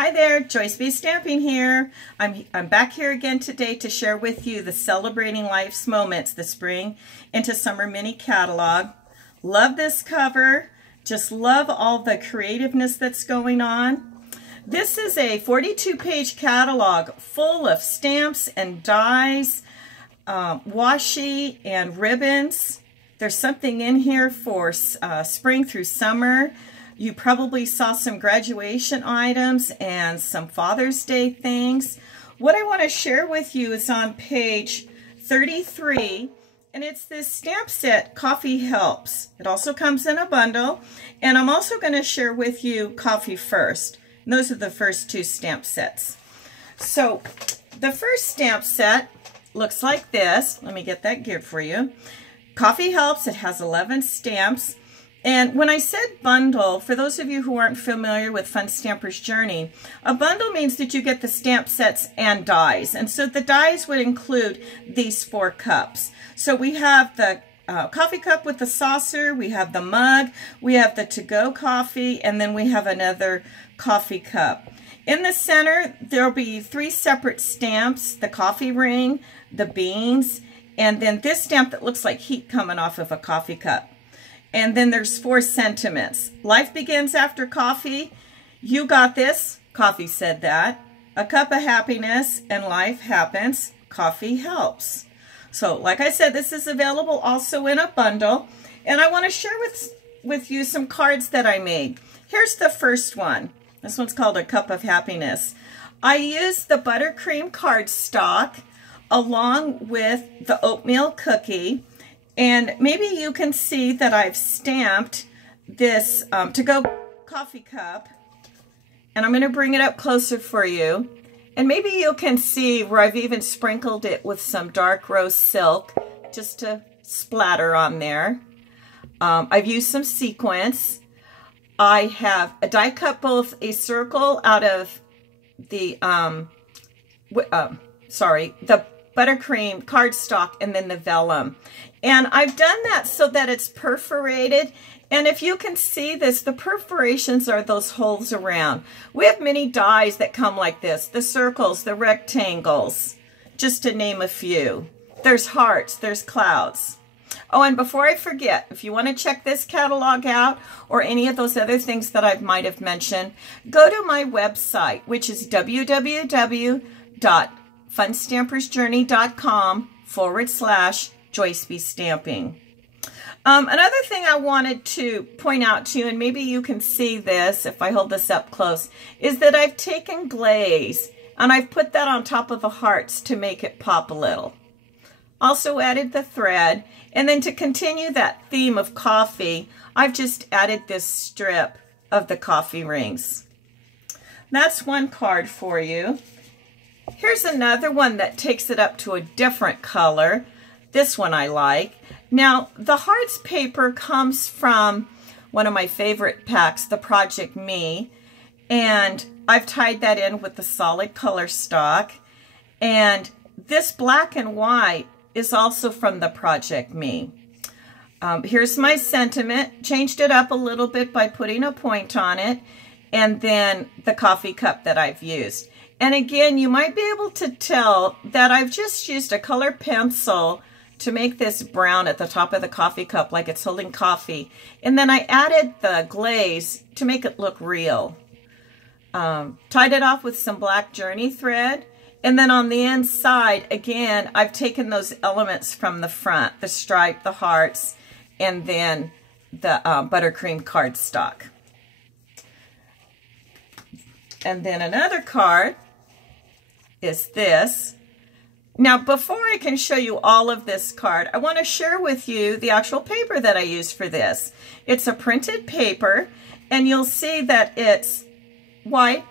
Hi there, Joyce B. Stamping here. I'm back here again today to share with you the Celebrating Life's Moments, the Spring into Summer mini catalog. Love this cover. Just love all the creativeness that's going on. This is a 42-page catalog full of stamps and dies, washi and ribbons. There's something in here for spring through summer. You probably saw some graduation items and some Father's Day things. What I want to share with you is on page 33, and it's this stamp set, Coffee Helps. It also comes in a bundle, and I'm also going to share with you Coffee First. And those are the first two stamp sets. So the first stamp set looks like this. Let me get that geared for you. Coffee Helps. It has 11 stamps. And when I said bundle, for those of you who aren't familiar with Fun Stamper's Journey, a bundle means that you get the stamp sets and dies. And so the dies would include these 4 cups. So we have the coffee cup with the saucer, we have the mug, we have the to-go coffee, and then we have another coffee cup. In the center, there'll be 3 separate stamps, the coffee ring, the beans, and then this stamp that looks like heat coming off of a coffee cup. And then there's 4 sentiments. Life begins after coffee. You got this. Coffee said that. A cup of happiness and life happens. Coffee helps. So like I said, this is available also in a bundle. And I want to share with you some cards that I made. Here's the first one. This one's called A Cup of Happiness. I used the buttercream cardstock along with the oatmeal cookie. And maybe you can see that I've stamped this to-go coffee cup. And I'm going to bring it up closer for you. And maybe you can see where I've even sprinkled it with some dark rose silk just to splatter on there. I've used some sequins. I have die cut both a circle out of the, the buttercream cardstock and then the vellum. And I've done that so that it's perforated. And if you can see this, the perforations are those holes around. We have many dies that come like this, the circles, the rectangles, just to name a few. There's hearts, there's clouds. Oh, and before I forget, if you want to check this catalog out or any of those other things that I might have mentioned, go to my website, which is www.funstampersjourney.com/Joyce B. Stamping. Another thing I wanted to point out to you, and maybe you can see this if I hold this up close, is that I've taken glaze and I've put that on top of the hearts to make it pop a little. Also added the thread, and then to continue that theme of coffee, I've just added this strip of the coffee rings. That's one card for you. Here's another one that takes it up to a different color. This one I like. Now, the hearts paper comes from one of my favorite packs, the Project Me, and I've tied that in with the solid color stock. And this black and white is also from the Project Me. Here's my sentiment. Changed it up a little bit by putting a point on it, and then the coffee cup that I've used. And again, you might be able to tell that I've just used a color pencil to make this brown at the top of the coffee cup like it's holding coffee. And then I added the glaze to make it look real. Tied it off with some black journey thread. And then on the inside, again, I've taken those elements from the front, the stripe, the hearts, and then the buttercream cardstock. And then another card is this. Now, before I can show you all of this card, I want to share with you the actual paper that I used for this. It's a printed paper, and you'll see that it's white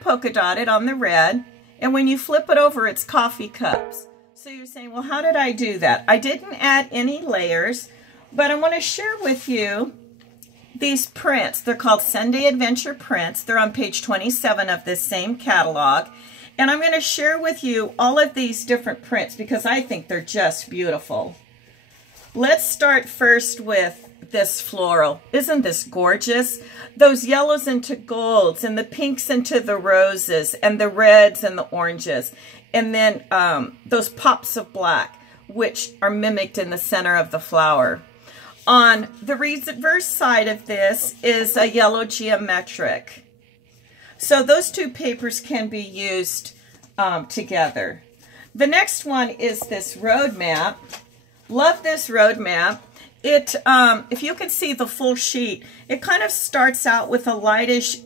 polka dotted on the red, and when you flip it over, it's coffee cups. So you're saying, well, how did I do that? I didn't add any layers, but I want to share with you these prints. They're called Sunday Adventure prints. They're on page 27 of this same catalog. And I'm going to share with you all of these different prints because I think they're just beautiful. Let's start first with this floral. Isn't this gorgeous? Those yellows into golds and the pinks into the roses and the reds and the oranges. And then those pops of black, which are mimicked in the center of the flower. On the reverse side of this is a yellow geometric. So those two papers can be used together. The next one is this road map. Love this road map. It, if you can see the full sheet, it kind of starts out with a lightish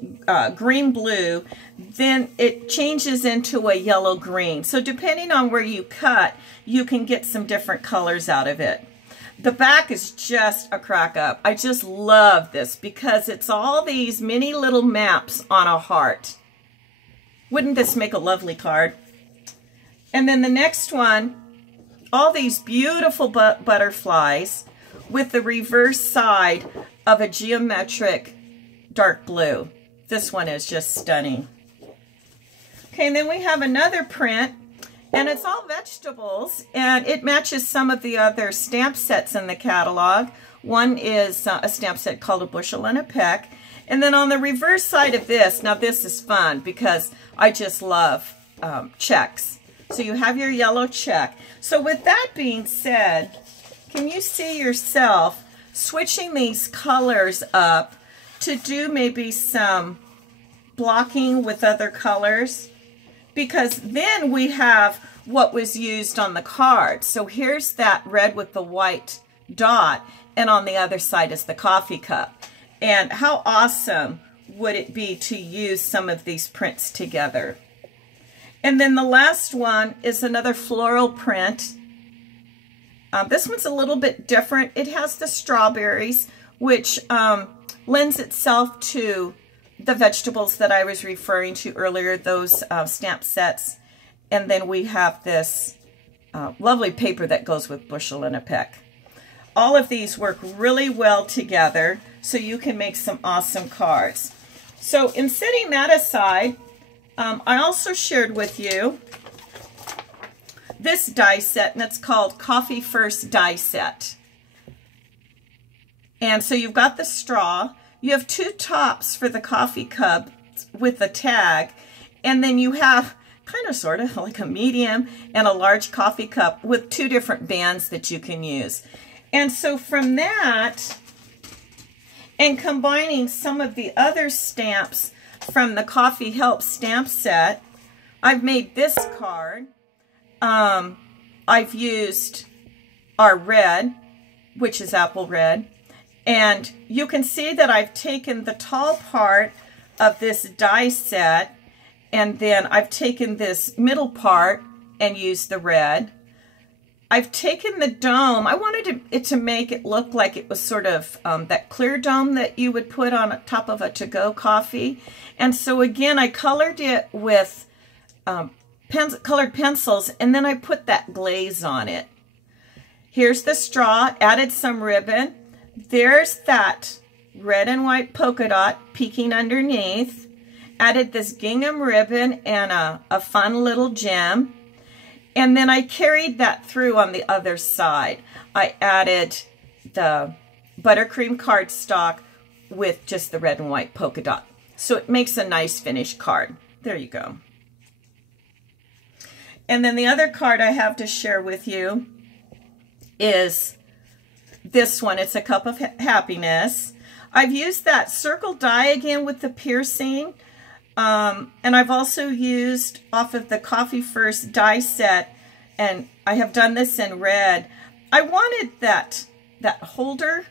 green-blue, then it changes into a yellow-green. So depending on where you cut, you can get some different colors out of it. The back is just a crack up. I just love this because it's all these mini little maps on a heart. Wouldn't this make a lovely card? And then the next one, all these beautiful butterflies with the reverse side of a geometric dark blue. This one is just stunning. Okay, and then we have another print, and it's all vegetables, and it matches some of the other stamp sets in the catalog. One is a stamp set called A Bushel and a Peck. And then on the reverse side of this, now this is fun because I just love checks. So you have your yellow check. So with that being said, can you see yourself switching these colors up to do maybe some blocking with other colors? Because then we have what was used on the card. So here's that red with the white dot, and on the other side is the coffee cup. And how awesome would it be to use some of these prints together? And then the last one is another floral print. This one's a little bit different. It has the strawberries, which lends itself to the vegetables that I was referring to earlier, those stamp sets. And then we have this lovely paper that goes with Bushel and a Peck. All of these work really well together, so you can make some awesome cards. So in setting that aside, I also shared with you this die set, and it's called Coffee First Die Set. And so you've got the straw. You have two tops for the coffee cup with the tag, and then you have kind of sort of like a medium and a large coffee cup with two different bands that you can use. And so from that, and combining some of the other stamps from the Coffee Help stamp set, I've made this card. I've used our red, which is apple red, and you can see that I've taken the tall part of this die set, and then I've taken this middle part and used the red. I've taken the dome. I wanted it to make it look like it was sort of that clear dome that you would put on top of a to-go coffee. And so again, I colored it with colored pencils, and then I put that glaze on it. Here's the straw, added some ribbon. There's that red and white polka dot peeking underneath. Added this gingham ribbon and a fun little gem. And then I carried that through on the other side. I added the buttercream cardstock with just the red and white polka dot. So it makes a nice finished card. There you go. And then the other card I have to share with you is this one. It's a Cup of Happiness. I've used that circle die again with the piercing. And I've also used off of the Coffee First die set, and I have done this in red. I wanted that holder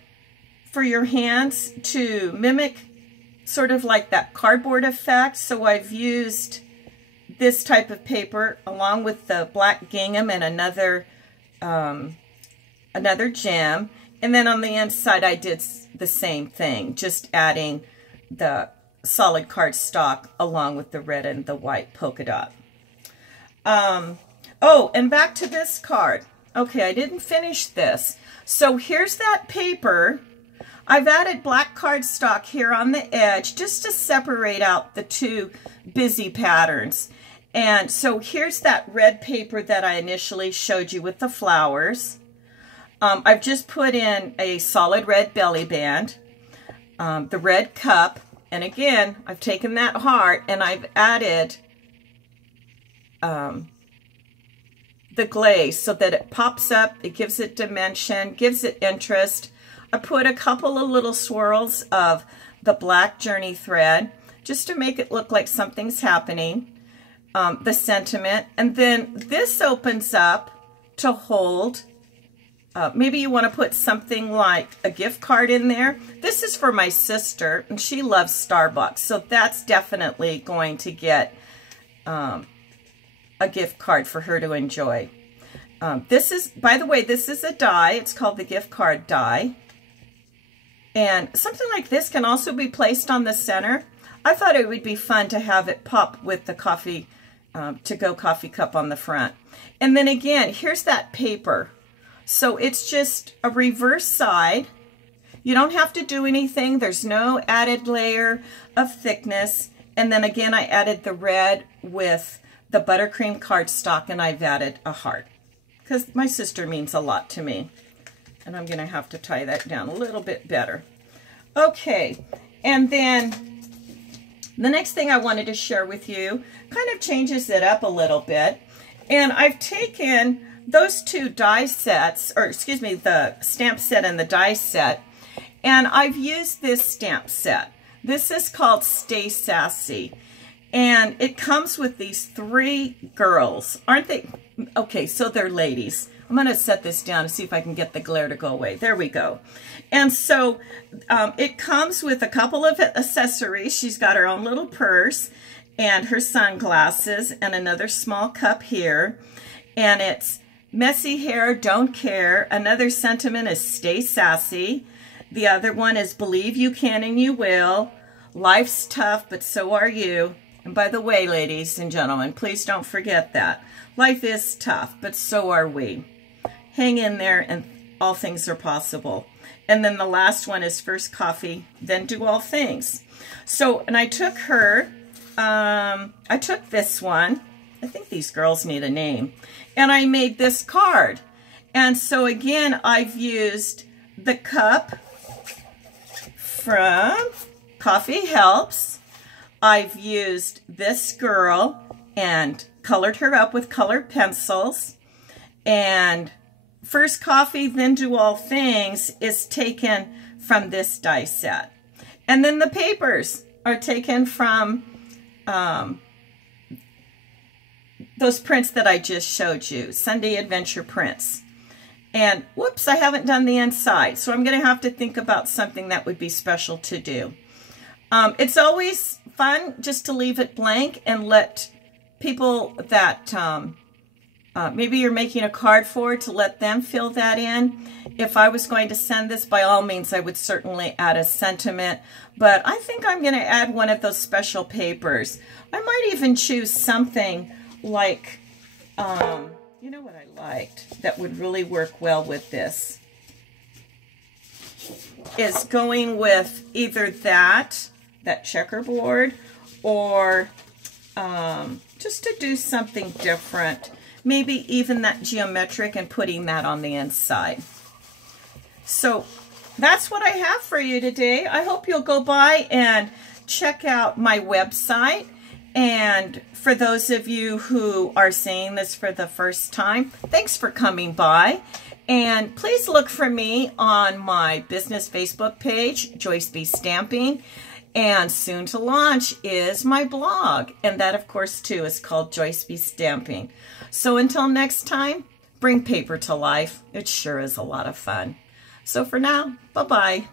for your hands to mimic sort of like that cardboard effect, so I've used this type of paper along with the black gingham and another gem. And then on the inside I did the same thing, just adding the solid cardstock along with the red and the white polka dot. Oh, and back to this card. Okay, I didn't finish this. So here's that paper. I've added black cardstock here on the edge just to separate out the two busy patterns. And so here's that red paper that I initially showed you with the flowers. I've just put in a solid red belly band, the red cup, and again, I've taken that heart and I've added the glaze so that it pops up, it gives it dimension, gives it interest. I put a couple of little swirls of the black journey thread just to make it look like something's happening, the sentiment. And then this opens up to hold, maybe you want to put something like a gift card in there. This is for my sister, and she loves Starbucks, so that's definitely going to get a gift card for her to enjoy. This is, by the way, this is a die. It's called the gift card die. And something like this can also be placed on the center. I thought it would be fun to have it pop with the coffee, to-go coffee cup on the front. And then again, here's that paper. So it's just a reverse side. You don't have to do anything. There's no added layer of thickness. And then again, I added the red with the buttercream cardstock, and I've added a heart because my sister means a lot to me. And I'm going to have to tie that down a little bit better. Okay, and then the next thing I wanted to share with you kind of changes it up a little bit. And I've taken those two die sets, or excuse me, the stamp set and the die set, and I've used this stamp set. This is called Stay Sassy. And it comes with these 3 girls. Aren't they? Okay, so they're ladies. I'm going to set this down and see if I can get the glare to go away. There we go. And so it comes with a couple of accessories. She's got her own little purse and her sunglasses and another small cup here. And it's messy hair, don't care. Another sentiment is stay sassy. The other one is believe you can and you will. Life's tough, but so are you. And by the way, ladies and gentlemen, please don't forget that. Life is tough, but so are we. Hang in there and all things are possible. And then the last one is first coffee, then do all things. So, and I took her, I took this one. I think these girls need a name. And I made this card. And so again, I've used the cup from Coffee Helps. I've used this girl and colored her up with colored pencils. And first coffee, then do all things is taken from this die set. And then the papers are taken from those prints that I just showed you, Sunday Adventure prints. And whoops, I haven't done the inside, so I'm going to have to think about something that would be special to do. It's always fun just to leave it blank and let people that maybe you're making a card for, to let them fill that in. If I was going to send this, by all means, I would certainly add a sentiment, but I think I'm going to add one of those special papers. I might even choose something like, you know what I liked that would really work well with this is going with either that checkerboard, or just to do something different. Maybe even that geometric and putting that on the inside. So that's what I have for you today. I hope you'll go by and check out my website. And for those of you who are seeing this for the first time, thanks for coming by. And please look for me on my business Facebook page, Joyce B. Stamping. And soon to launch is my blog. And that, of course, too, is called Joyce B. Stamping. So until next time, bring paper to life. It sure is a lot of fun. So for now, bye-bye.